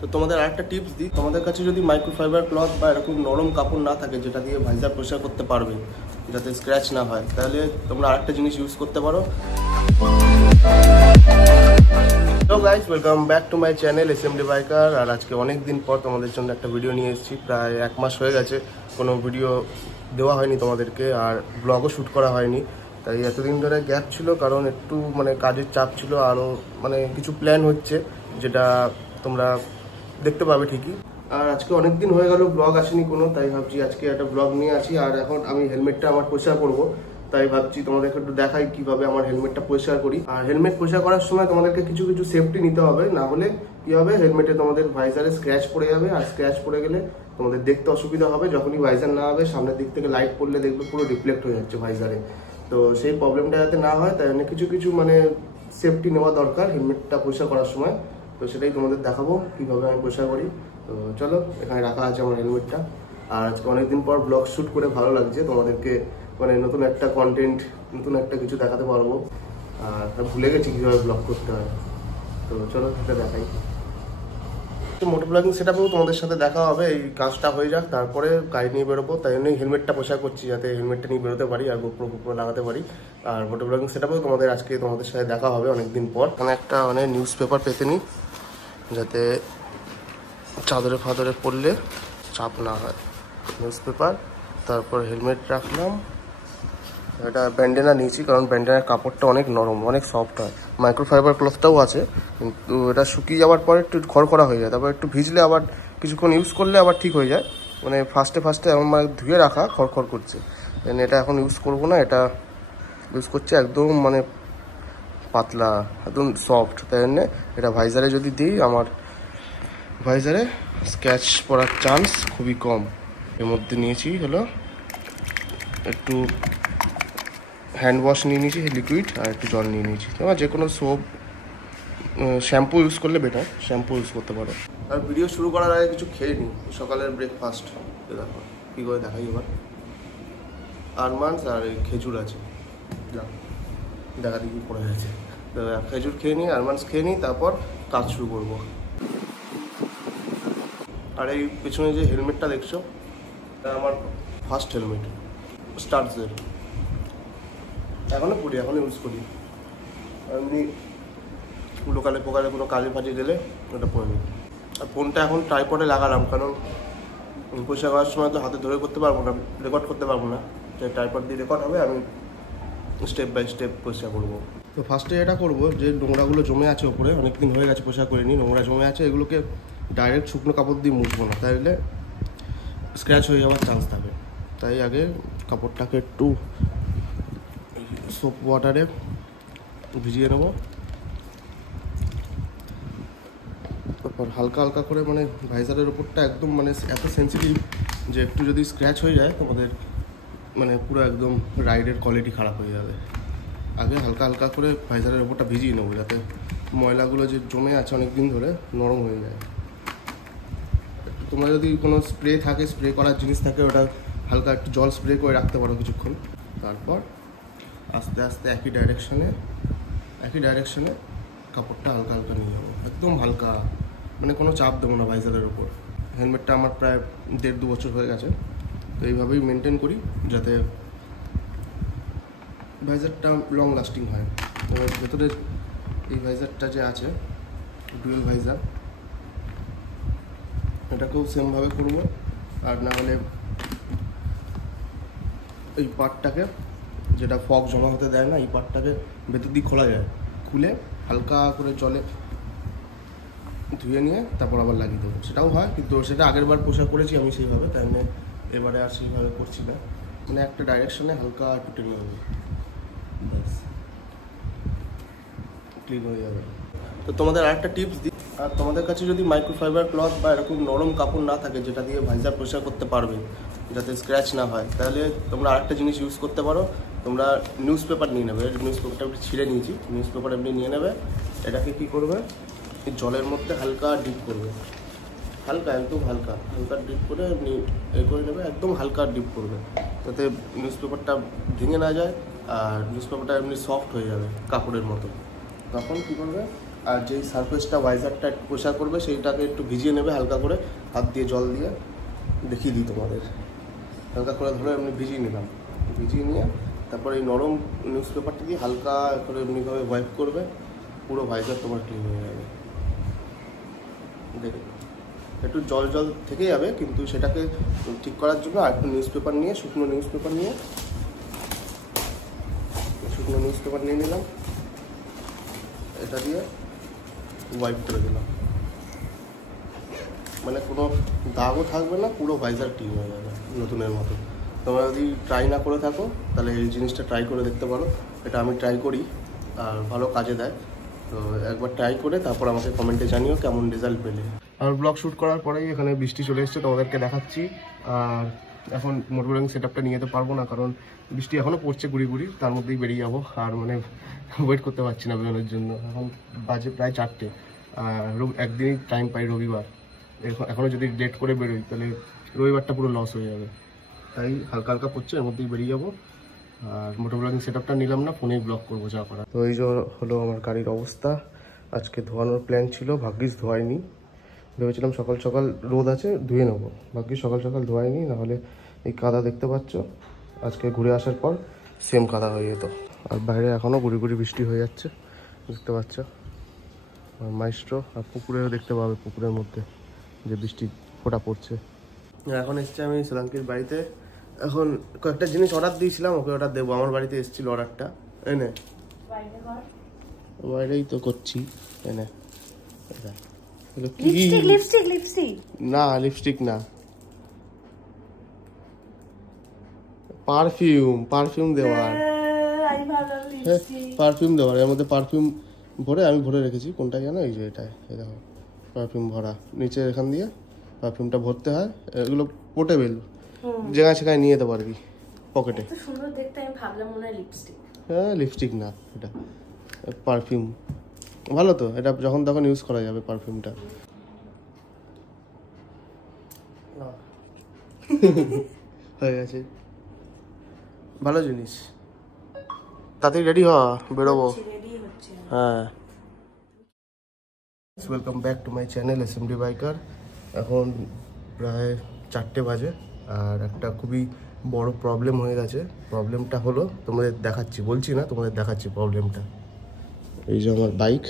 তো তোমাদের আরেকটা টিপস দিই, তোমাদের কাছে যদি মাইক্রোফাইবার ক্লথ বা এরকম নরম কাপড় না থাকে যেটা দিয়ে ভাইজার পরিষ্কার করতে পারবে, যাতে স্ক্র্যাচ না হয়, তাহলে তোমরা আরেকটা জিনিস ইউজ করতে পারো। Hello guys, welcome back to my channel SMD biker. আর আজকে অনেক দিন পর তোমাদের জন্য একটা ভিডিও নিয়ে এসেছি। প্রায় 1 মাস হয়ে গেছে কোনো ভিডিও দেওয়া হয়নি তোমাদেরকে, আর ব্লগও শ্যুট করা হয়নি। তাই এতদিন ধরে গ্যাপ ছিল, কারণ একটু কাজের চাপ ছিল, আরও কিছু প্ল্যান হচ্ছে যেটা তোমরা দেখতে পাবে ঠিকই। আর আজকে অনেক দিন হয়ে গেল ব্লগ আসেনি কোনো, তাই ভাবছি আজকে একটা ব্লগ নিয়ে আসি। আর এখন আমি হেলমেটটা আমার পরিষ্কার করবো, তাই ভাবছি তোমাদেরকে একটু দেখাই কিভাবে আমার হেলমেটটা পরিষ্কার করি। আর হেলমেট পরিষ্কার করার সময় তোমাদেরকে কিছু কিছু সেফটি নিতে হবে, না হলে কি হবে, হেলমেটে তোমাদের ভাইজারে স্ক্র্যাচ পড়ে যাবে। আর স্ক্র্যাচ পড়ে গেলে তোমাদের দেখতে অসুবিধা হবে। যখনই ভাইজার না হবে, সামনের দিক থেকে লাইট পড়লে দেখবে পুরো রিফ্লেক্ট হয়ে যাচ্ছে ভাইজারে। তো সেই প্রবলেমটা যাতে না হয়, তাই জন্য কিছু কিছু সেফটি নেওয়া দরকার হেলমেটটা পরিষ্কার করার সময়। তো সেটাই তোমাদের দেখাবো কিভাবে আমি পরিষ্কার করি। তো চলো, এখানে রাখা আছে আমার হেলমেটটা। আর আজকে অনেকদিন পর ব্লগ শ্যুট করে ভালো লাগছে, তোমাদেরকে নতুন একটা কন্টেন্ট, নতুন একটা কিছু দেখাতে পারবো। আর ভুলে গেছি কীভাবে ব্লগ করতে হয়। তো চলো সেটা দেখাই। মোটর ব্লগিং সেটআপেও তোমাদের সাথে দেখা হবে। এই কাজটা হয়ে যাক, তারপরে গাড়ি নিয়ে বেরোবো। তাই জন্যই হেলমেটটা পরিষ্কার করছি, যাতে হেলমেটটা নিয়ে বেরোতে পারি আর গোপ্রো লাগাতে পারি। আর মোটর ব্লগিং সেটআপেও তোমাদের সাথে দেখা হবে অনেকদিন পর। এখানে একটা নিউজ পেপার পেতে নিই, যাতে চাদরে ফাদরে পড়লে চাপ না হয়। নিউজ পেপার, তারপর হেলমেট রাখলাম। এটা ব্যান্ডেনা নিয়েছি, কারণ ব্যান্ডেনার কাপড়টা অনেক নরম, অনেক সফট হয়। মাইক্রোফাইবার ক্লথটাও আছে, কিন্তু এটা শুকিয়ে যাওয়ার পর একটু খড়খড়া হয়ে যায়। তারপর একটু ভিজলে আবার কিছুক্ষণ ইউজ করলে আবার ঠিক হয়ে যায়। ফার্স্টে এমন ধুয়ে রাখা খড়খড় করছে। এটা এখন ইউজ করবো না, এটা ইউজ করছে একদম পাতলা, একদম সফট। তাই জন্যে এটা ভাইজারে যদি দিই, আমার ভাইজারে স্ক্র্যাচ পড়ার চান্স খুবই কম। এর মধ্যে নিয়েছি হলো একটু হ্যান্ড ওয়াশ নিয়ে নিয়েছি লিকুইড, আর একটু জল নিয়ে নিয়েছি। তোমার যে কোনো সোপ, শ্যাম্পু ইউজ করলে বেটার, শ্যাম্পু ইউজ করতে পারো। আর ভিডিও শুরু করার আগে কিছু খেয়ে নিই, সকালের ব্রেকফাস্ট। দেখো কী করে দেখাই এবার। আলমন্ডস আর খেজুর আছে, যা দেখা দেখি পড়ে গেছে। খেজুর খেয়ে নিই, আলমন্ডস খেয়ে নিই, তারপর কাজ শুরু করবো। আর এই পেছনে যে হেলমেটটা দেখছো, এটা আমার ফার্স্ট হেলমেট, স্টার্টসের। এখনও ইউজ করি। এমনি লোকালে পোকালে কোনো কাজে ফাজে গেলে ওটা পরে নিই। আর ফোনটা এখন ট্রাইপডে লাগালাম, কারণ পরিষ্কার করার সময় তো হাতে ধরে করতে পারবো না, রেকর্ড করতে পারবো না। ট্রাইপড দিয়ে রেকর্ড হবে, আমি স্টেপ বাই স্টেপ পরিষ্কার করবো। তো ফার্স্টে এটা করবো, যে নোংরাগুলো জমে আছে ওপরে, অনেকদিন হয়ে গেছে পরিষ্কার করিনি, নোংরা জমে আছে, এগুলোকে ডাইরেক্ট শুকনো কাপড় দিয়ে মুছবো না, তাইলে স্ক্র্যাচ হয়ে যাওয়ার চান্স থাকে। তাই আগে কাপড়টাকে একটু সোপ ওয়াটারে ভিজিয়ে নেব। তারপর হালকা হালকা করে, ভাইজারের ওপরটা একদম এত সেন্সিটিভ যে একটু যদি স্ক্র্যাচ হয়ে যায় তোমাদের পুরো একদম রাইডের কোয়ালিটি খারাপ হয়ে যাবে। আগে হালকা হালকা করে ভাইজারের ওপরটা ভিজিয়ে নেবো, যাতে ময়লাগুলো যে জমে আছে অনেক দিন ধরে নরম হয়ে যায়। তোমরা যদি কোনো স্প্রে থাকে, স্প্রে করার জিনিস থাকে, ওটা হালকা একটু জল স্প্রে করে রাখতে পারো কিছুক্ষণ। তারপর আস্তে আস্তে একই ডাইরেকশনে কাপড়টা হালকা হালকা নিয়ে যাবো, একদম হালকা, কোনো চাপ দেবো না ভাইজারের ওপর। হেলমেটটা আমার প্রায় 1.5-2 বছর হয়ে গেছে, তো এইভাবেই মেনটেন করি যাতে ভাইজারটা লং লাস্টিং হয়। ভেতরে এই ভাইজারটা যে আছে, ডুয়েল ভাইজার, এটাকেও সেমভাবে করবো। আর না হলে এই পার্টটাকে, যেটা ফগ জমা হতে দেয় না, এই পার্টটাকে ভেতর দিয়ে খোলা যায়, খুলে হালকা করে জলে ধুয়ে নিয়ে তারপর আবার লাগিয়ে দেবো। সেটাও হয়, কিন্তু সেটা আগের বার পোশাক করেছি আমি সেইভাবে, তাই এবারে আর সেইভাবে করছি না। একটা ডাইরেকশনে হালকা একটু টেনে হবে, ব্যাস ক্লিন হয়ে যাবে। তো তোমাদের আরেকটা টিপস দিই, আর তোমাদের কাছে যদি মাইক্রোফাইবার ক্লথ বা এরকম নরম কাপড় না থাকে যেটা দিয়ে ভাইজার পরিষ্কার করতে পারবে, যাতে স্ক্র্যাচ না হয়, তাহলে তোমরা আরেকটা জিনিস ইউজ করতে পারো। তোমরা নিউজ পেপার নিয়ে নেবে, নিউজ পেপারটা একটু ছিঁড়ে নিয়েছি, নিউজ পেপার এমনি নিয়ে নেবে। এটাকে কী করবে, জলের মধ্যে হালকা ডিপ করবে, একদম হালকা ডিপ করে করে নেবে, একদম হালকা ডিপ করবে, যাতে নিউজ পেপারটা ভেঙে না যায়। আর নিউজ পেপারটা এমনি সফট হয়ে যাবে কাপড়ের মতো। তখন কী করবে, আর যেই সারফেসটা ভাইজারটা একটু পরিষ্কার করবে সেইটাকে একটু ভিজিয়ে নেবে হালকা করে, হাত দিয়ে জল দিয়ে। দেখিয়ে দিই তোমাদের, হালকা করে ধরে এমনি ভিজিয়ে নিলাম, ভিজিয়ে নিয়ে তারপর এই নরম নিউজ পেপারটা দিয়ে হালকা করে এমনিভাবে ওয়াইপ করবে, পুরো ভাইজার তোমার ক্লিন হয়ে যাবে। দেখে একটু জল জল থেকে যাবে, কিন্তু সেটাকে ঠিক করার জন্য আর একটু নিউজ পেপার নিয়ে, শুকনো নিউজ পেপার নিয়ে নিলাম, এটা দিয়ে ওয়াইপ করে দিলাম, মানে কোনো দাগও থাকবে না, পুরো ভাইজার ক্লিন হয়ে যাবে নতুনের মতো। তোমরা যদি ট্রাই না করে থাকো তাহলে এই জিনিসটা ট্রাই করে দেখতে পারো। এটা আমি ট্রাই করি আর ভালো কাজে দেয়। তো একবার ট্রাই করে তারপর আমাকে কমেন্টে জানিও কেমন রেজাল্ট পেলে। আর ব্লগ শ্যুট করার পরেই এখানে বৃষ্টি চলে এসছে, তোমাদেরকে দেখাচ্ছি। আর এখন মোটরব্যাং সেট আপটা নিয়ে যেতে পারবো না, কারণ বৃষ্টি এখনও পড়ছে গুড়ি গুড়ি, তার মধ্যেই বেরিয়ে যাবো। আর মানে ওয়েট করতে পারছি না বেরোনোর জন্য। এখন বাজে প্রায় 4টে, আর একদিনই টাইম পাই রবিবার। এখনও যদি লেট করে বেরোই তাহলে রবিবারটা পুরো লস হয়ে যাবে, তাই হালকা হালকা পড়ছে, এর মধ্যেই বেরিয়ে যাবো। আর মোটর ব্লগিং সেট আপটা নিলাম না, ফোনেই ব্লগ করবো যা করা। তো এই যে হলো আমার গাড়ির অবস্থা। আজকে ধোয়ানোর প্ল্যান ছিল, ভাগ্যিস ধোয়াইনি। ভেবেছিলাম সকাল সকাল রোদ আছে ধুয়ে নেবো, ভাগ্যিস সকাল সকাল ধোয়াইনি, নাহলে এই কাদা দেখতে পাচ্ছ আজকে ঘুরে আসার পর সেম কাদা হয়ে যেত। আর বাইরে এখনও গুড়ি গুড়ি বৃষ্টি হয়ে যাচ্ছে, দেখতে পাচ্ছ। আর মাইস্ট্রো আর পুকুরেও দেখতে পাবে, পুকুরের মধ্যে যে বৃষ্টি ফোঁটা পড়ছে। এখন এসছি আমি সোলাঙ্কির বাড়িতে। এখন কয়েকটা জিনিস অর্ডার দিয়েছিলাম, ওকে অর্ডার দেবো। আমার বাড়িতে এসেছিল অর্ডারটা, এনে বাইরেই তো করছি। এনে না, লিপস্টিক না, পারফিউম দেওয়ার, পারফিউম দেওয়ার। এর মধ্যে পারফিউম ভরে আমি ভরে রেখেছি। কোনটা জানো? এই যে এটা, এই দেখো পারফিউম ভরা, নিচে এখান দিয়ে পারফিউমটা ভরতে হয়। এগুলো পোর্টেবল, যেখানে সেখানে নিয়ে যেতে পারবি পকেটে। সুন্দর দেখতে, আমি ভাবলাম মনে হয় লিপস্টিক। হ্যাঁ, লিপস্টিক না, এটা পারফিউম। ভালো তো, এটা যখন তখন ইউজ করা যাবে পারফিউমটা। হয়ে গেছে, ভালো জিনিস। তাড়াতাড়ি রেডি হ, বেরোবো। হ্যাঁ, welcome back to my channel SMD biker. এখন প্রায় 4টে বাজে, আর একটা খুবই বড় প্রবলেম হয়ে গেছে। প্রবলেমটা হলো, তোমাদের দেখাচ্ছি, বলছি না, তোমাদের দেখাচ্ছি প্রবলেমটা। এই যে আমার বাইক,